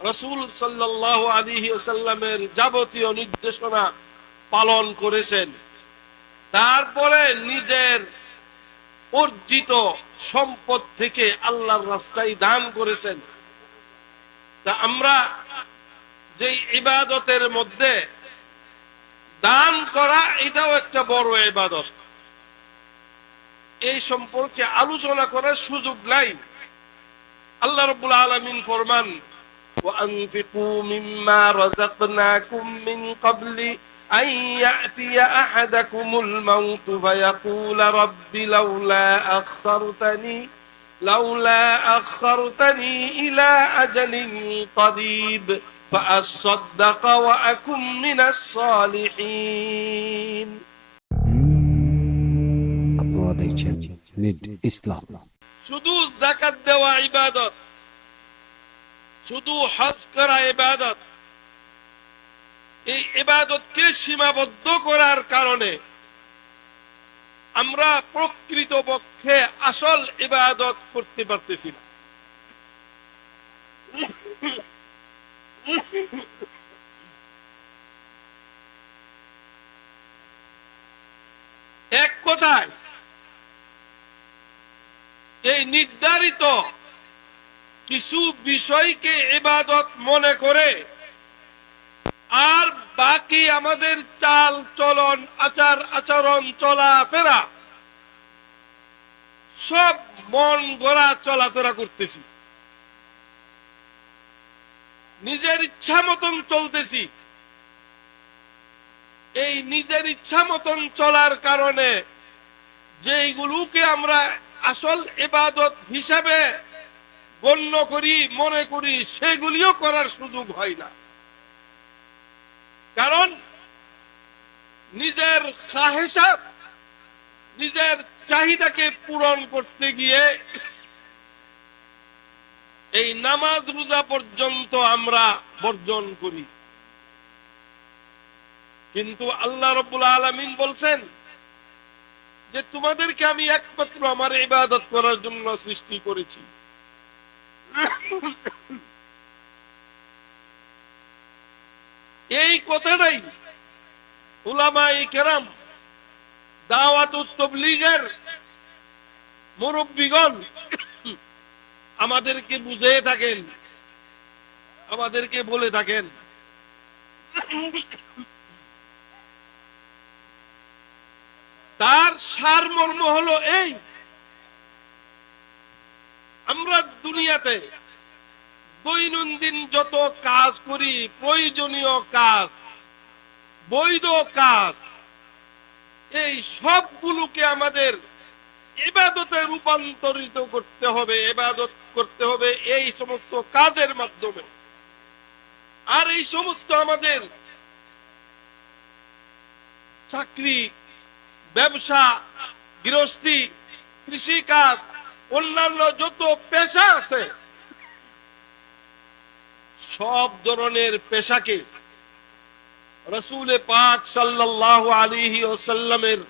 রাসূল সাল্লাল্লাহু আলাইহি ওয়াসাল্লামের যাবতীয় নির্দেশনা পালন করেছেন, তারপরে নিজের অর্জিত সম্পদ থেকে আল্লাহর রাস্তায় দান করেছেন। তা আমরা যে ইবাদতের মধ্যে দান করা, এটাও একটা বড় ইবাদত। এই সম্পর্কে আলোচনা করার সুযোগ নাই। আল্লাহ রাব্বুল আলামিন ফরমান, وأنفقوا مما رزقناكم من قبل أن يأتي أحدكم الموت فيقول رب لولا أخرتني إلى أجل قريب فأصدق وأكن من الصالحين. আপনারা দেখছেন নিড ইসলাম। শুধু যাকাত দেওয়া ইবাদত, শুধু হজ করা ইবাদত, এই ইবাদতকে সীমাবদ্ধ করার কারণে আমরা প্রকৃতপক্ষে আসল ইবাদত করতে পারতেছি না। এক কথায় এই নির্ধারিত কিছু বিষয়কে ইবাদত মনে করে আর বাকি আমাদের চাল চলন, আচার আচরণ, চলাফেরা সব মন গড়া চলাফেরা করতেছি, নিজের ইচ্ছা মতন চলতেছি। এই নিজের ইচ্ছা মতন চলার কারণে যেগুলোকে আমরা আসল ইবাদত হিসাবে গণ্য করি, মনে করি, সেগুলিও করার সুযোগ হয় না। কারণ নিজের খাহেসাত, নিজের চাহিদাকে পূরণ করতে গিয়ে এই নামাজ রোজা পর্যন্ত আমরা বর্জন করি। কিন্তু আল্লাহ রাব্বুল আলামিন বলছেন যে তোমাদেরকে আমি একমাত্র আমার ইবাদত করার জন্য সৃষ্টি করেছি। এই কথাটাই উলামায়ে কেরাম, দাওয়াতুত তাবলীগের মুরব্বিগণ আমাদেরকে বুঝিয়ে থাকেন, আমাদেরকে বলে থাকেন। তার সারমর্ম হলো এই, আমরা দুনিয়াতে দৈনন্দিন যত কাজ করি, প্রয়োজনীয় কাজ, বৈধ কাজ, এই সবগুলোকে আমাদের ইবাদতে রূপান্তরিত করতে হবে, ইবাদত করতে হবে এই সমস্ত কাজের মাধ্যমে। আর এই সমস্ত আমাদের চাকরি, ব্যবসা, গৃহস্থী, কৃষিকাজ, অন্যান্য যত পেশা আছে, সব ধরনের পেশাকে রাসূল পাক সাল্লাল্লাহু আলাইহি ওয়াসাল্লামের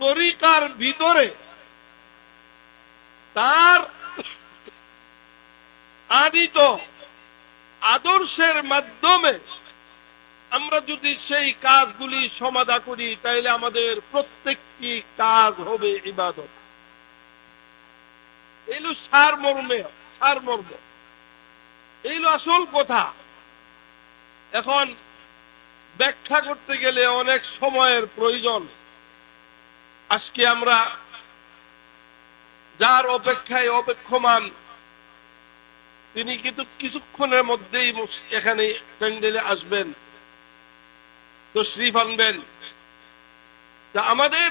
তরিকার ভিতরে তার আদিত আদর্শের মাধ্যমে আমরা যদি সেই কাজগুলি সমাধা করি, তাহলে আমাদের প্রত্যেকটি কাজ হবে ইবাদত। এইলো সারমর্ম, এইলো আসল কথা। এখন ব্যাখ্যা করতে গেলে অনেক সময়ের প্রয়োজন। আজকে আমরা যার অপেক্ষায় অপেক্ষমান, তিনি কিন্তু কিছুক্ষণের মধ্যেই এখানে প্যান্ডেলে আসবেন, তশরিফ আনবেন। তা আমাদের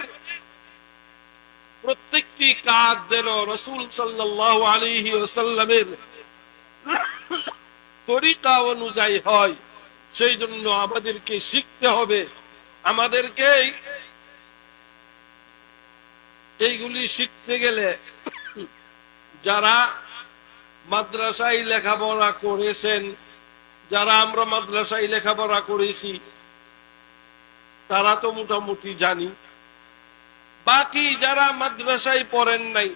প্রত্যেকটি কাজ যেন রাসূল সাল্লাল্লাহু আলাইহি ওয়াসাল্লামের তরিকা অনুযায়ী হয়, সেই জন্য আমাদেরকে শিখতে হবে। আমাদেরকে এইগুলি শিখতে গেলে যারা মাদ্রাসায় লেখাপড়া করেছেন, যারা আমরা মাদ্রাসায় লেখাপড়া করেছি, তারা তো মোটামুটি জানি। বাকি যারা মাদ্রাসায় পড়েন নাই,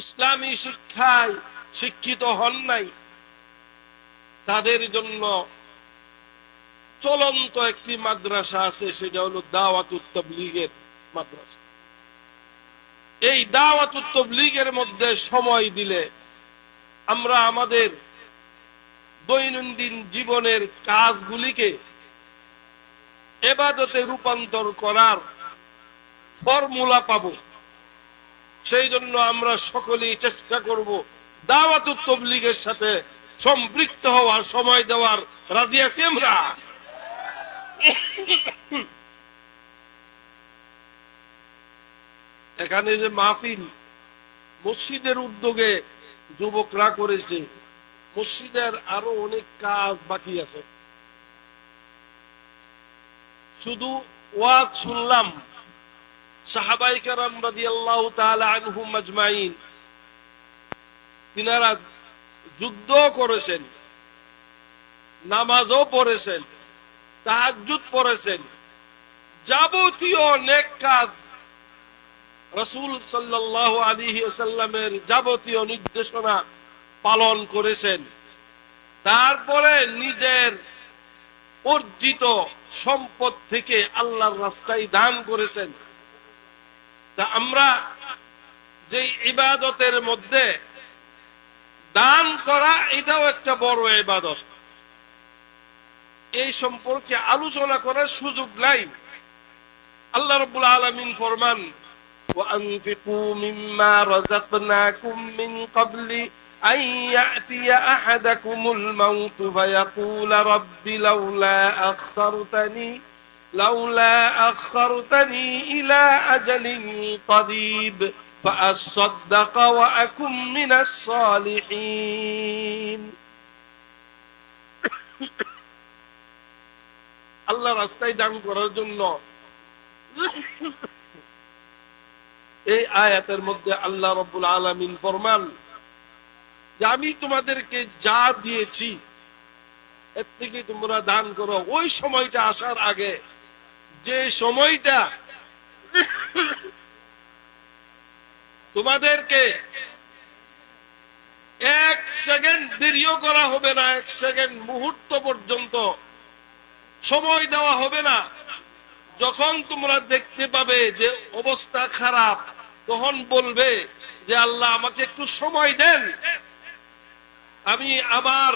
ইসলামী শিক্ষায় শিক্ষিত হন নাই, তাদের জন্য চলন্ত একটি মাদ্রাসা আছে, সেটা হলো দাওয়াতুত তাবলীগের মাদ্রাসা। এই দাওয়াতুত তাবলীগের মধ্যে সময় দিলে আমরা আমাদের দৈনন্দিন জীবনের কাজগুলিকে ইবাদতে রূপান্তর করার ফর্মুলা পাবো। সেই জন্য আমরা সকলেই চেষ্টা করব দাওয়াতুত তাবলীগের সাথে সম্পৃক্ত হওয়ার, সময় দেওয়ার। রাজি আছি আমরা? এখানে যে মাহফিল মসজিদের উদ্যোগে যুবকরা করেছে, মসজিদের আরো অনেক কাজ বাকি আছে। শুধু ওয়াজ শুনলাম, সাহাবায়ে কেরাম রাদিয়াল্লাহু তাআলা আনহুম আজমাইন তিনারা যুদ্ধ করেছেন, নামাজও পড়েছেন, তাহাজ্জুদ পড়েছেন, যাবতীয় নেক কাজ রাসূল সাল্লাল্লাহু আলাইহি ওয়াসাল্লামের যাবতীয় নির্দেশনা পালন করেছেন। তারপরে নিজের অর্জিত সম্পদ থেকে আল্লাহর রাস্তায় দান করেছেন। তা আমরা যে ইবাদতের মধ্যে দান করা, এটাও একটা বড় ইবাদত। এই সম্পর্কে আলোচনা করার সুযোগ নাই। আল্লাহ রাব্বুল আলামিন ফরমান, وأنفقوا مما رزقناكم من قبل أن يأتي أحدكم الموت فيقول رب لولا أخرتني إلى أجل قريب فأصدق وأكن من الصالحين. আল্লাহ রাস্তায় দান করার জন্য এই আয়াতের মধ্যে আল্লাহ রাব্বুল আলামিন ফরমান যে আমি তোমাদেরকে যা দিয়েছি এর থেকে তোমরা দান করো। ওই সময়টা আসার আগে, যে সময়টা তোমাদেরকে এক সেকেন্ড দেরিও করা হবে না, এক সেকেন্ড মুহূর্ত পর্যন্ত সময় দেওয়া হবে না। যখন তোমরা দেখতে পাবে যে অবস্থা খারাপ, তখন বলবে যে আল্লাহ আমাকে একটু সময় দেন, আমি আমার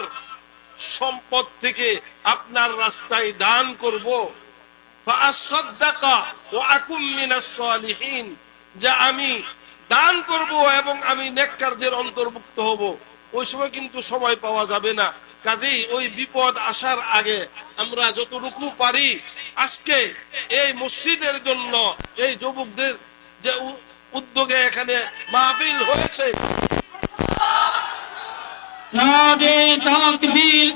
সম্পদ থেকে আপনার রাস্তায় দান করব। ফাআসাদদাকা ওয়া আকুম মিনাস সালিহিন, যে আমি দান করব এবং আমি নেককারদের অন্তর্ভুক্ত হব। ওই সময় কিন্তু সময় পাওয়া যাবে না। কাজেই ওই বিপদ আসার আগে আমরা যতটুকু পারি, আজকে এই মসজিদের জন্য এই যুবকদের যে উদ্যোগে এখানে মাহফিল হয়েছে, নারে তাকবীর।